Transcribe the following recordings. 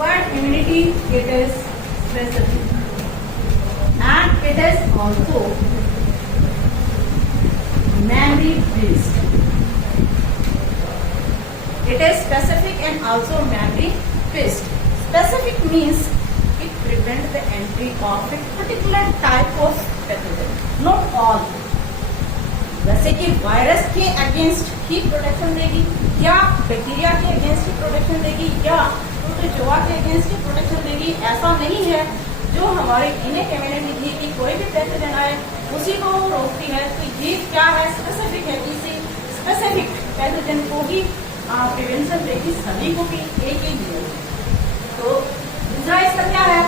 acquired immunity, it is specific, and it is also memory based. It is specific and also memory based. Specific means it prevents the entry of a particular type of pathogen, not all. जैसे कि virus के against ही protection देगी, या bacteria के against ही protection देगी, या protozoa के against ही protection देगी, ऐसा नहीं है। जो हमारे इनेट इम्यूनिटी थी कि कोई भी पैथोजन आए उसी को रोकती है, तो ये क्या है, स्पेसिफिक है। इसी स्पेसिफिक पैथोजन को ही प्रिवेंशन देगी, सभी को भी एक ही दिया। तो दूसरा इसका क्या है,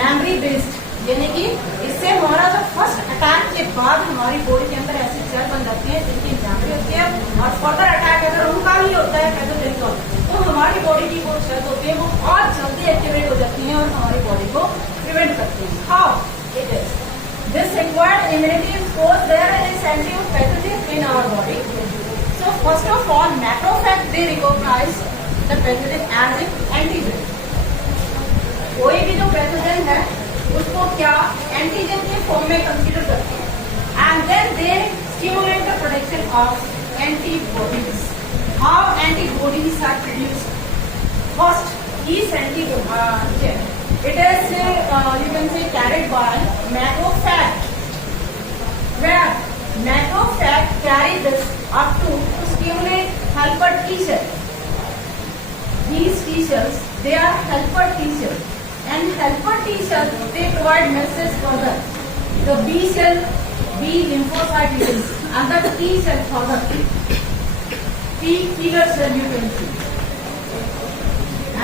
मेमोरी बेस्ड, यानी कि इससे हमारा जो फर्स्ट अटैक के बाद हमारी बॉडी के अंदर ऐसी सेल बन जाती है जिनकी मेमोरी होती है, और फर्दर अटैक अगर उनका भी होता है पैथोजन का, तो हमारी बॉडी की वो सेल होती है वो और जल्दी एक्टिवेट हो जाती है और हमारी बॉडी को प्रिवेंट करती है। How it is this acquired immunity is because there is anti of pathogen in our body. So first of all macrophage they recognise the pathogen as a antigen. कोई भी जो पैथोजन है उसको क्या antigen के form में consider करते हैं, and then they stimulate the production of antibodies. How antibodies are produced? First इस antibody it is you can say carried by macrophage, where macrophage carry this up to stimulate helper T cell. These T cells, they are helper T cells, and helper T cells, they provide message further the B cell, B lymphocyte cells, and the T cell further T killer cell you can see.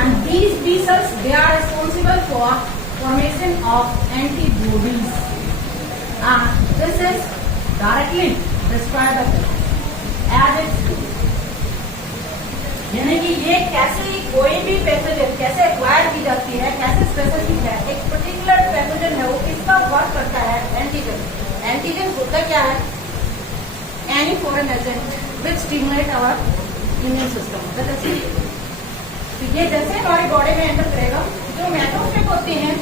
And these B cells, they are responsible for formation of antibodies. And this is directly described as its, यानी कि ये कैसे कोई भी pathogen कैसे acquire की जाती है, कैसे स्पेसिफिक है, एक पर्टिकुलर पैथोजन है वो किसका वर्क करता है, एंटीजन। एंटीजन होता क्या है, any foreign agent which stimulate our immune system. तो ये जैसे हमारी बॉडी में एंटर करेगा, जो मैक्रोफैग होते हैं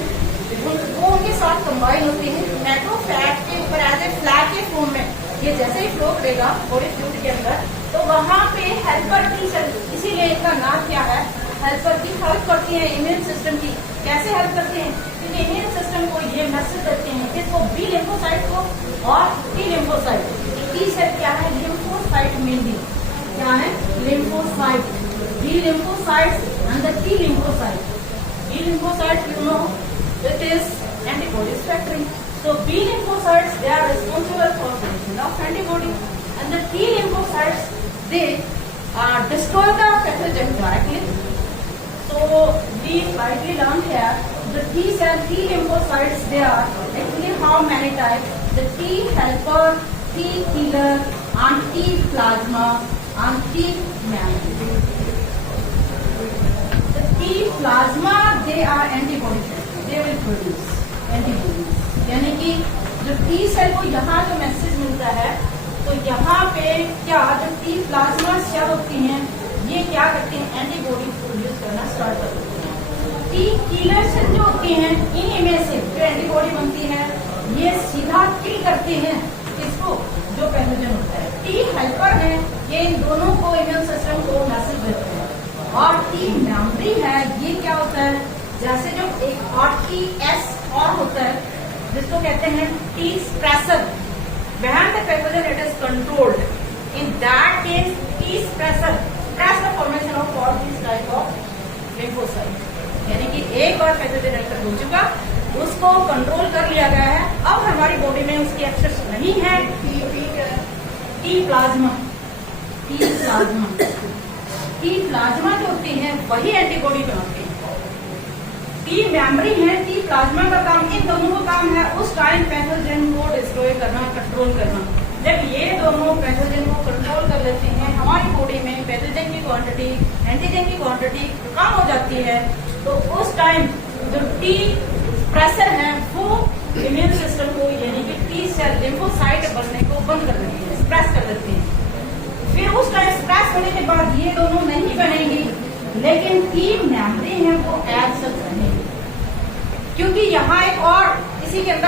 वो उनके साथ कंबाइन होती है मैक्रोफैग के ऊपर एज ए फ्लैग के फॉर्म में। ये जैसे ही फ्लो करेगा बॉडी फ्लूइड के अंदर, तो वहां पे हेल्पर टी सेल, इसीलिए इनका नाम क्या है, हेल्पर की हेल्प करती है इम्यून सिस्टम की। कैसे हेल्प करते हैं, क्योंकि इम्यून सिस्टम को ये मैसेज देते हैं, इसको बी लिम्फोसाइट को और टी लिम्फोसाइट। टी सेल क्या है, लिम्फोसाइट मेनली क्या है, lymphocyte, B lymphocytes and the T lymphocyte. B lymphocyte, you know, it is antibodies factory. So B lymphocytes, they are responsible for production of antibodies, and the T lymphocytes, they destroy the pathogen directly. So we slightly learned here the T cell, T lymphocytes, they are actually how many types? The T helper, T killer, and T plasma, and T memory. T plasma, they are antibody factor, they will produce antibodies. यानी कि जो T cell को यहाँ जो message मिलता है, तो यहाँ पे क्या जो T प्लाज्मा सेल होती हैं ये क्या करती हैं, एंटीबॉडी प्रोड्यूस करना स्टार्ट कर देती हैं। T किलर सेल जो होती हैं इनमें से जो एंटीबॉडी बनती है ये सीधा किल करती हैं इसको, जो पैथोजन होता है। T हेल्पर है, ये इन दोनों को इम्यून सिस्टम को मैसेज देते हैं। और T मेमोरी है, ये क्या होता है, जैसे जो एक और T S और होता है जिसको कहते हैं T suppressor, when the pathogen it is controlled, in that case T suppressor suppress the formation of all these type of lymphocytes। यानी कि एक बार पैथोजन एंटर हो चुका, उसको कंट्रोल कर लिया गया है, अब हमारी बॉडी में उसकी एक्सेस नहीं है। T plasma, T plasma, T plasma जो होती है वही एंटीबॉडी बनाते हैं। T मेमोरी है, T प्लाज्मा का काम, इन दोनों का काम है उस टाइम पैथोजन को डिस्ट्रॉय करना, कंट्रोल करना। जब ये दोनों पैथोजन को कंट्रोल कर लेते हैं, हमारी बॉडी में पैथोजन की क्वांटिटी, एंटीजन की क्वांटिटी कम हो जाती है, तो उस टाइम जो T प्रेशर है वो इम्यून सिस्टम को यानी कि T सेल लिम्फोसाइट बनने को बंद कर देती है, सप्रेस कर देती है। फिर उस टाइम सप्रेस होने के बाद ये दोनों नहीं बनेंगी, लेकिन की मेमोरी है वो एज सच रहेगी, क्योंकि यहाँ एक और इसी के अंदर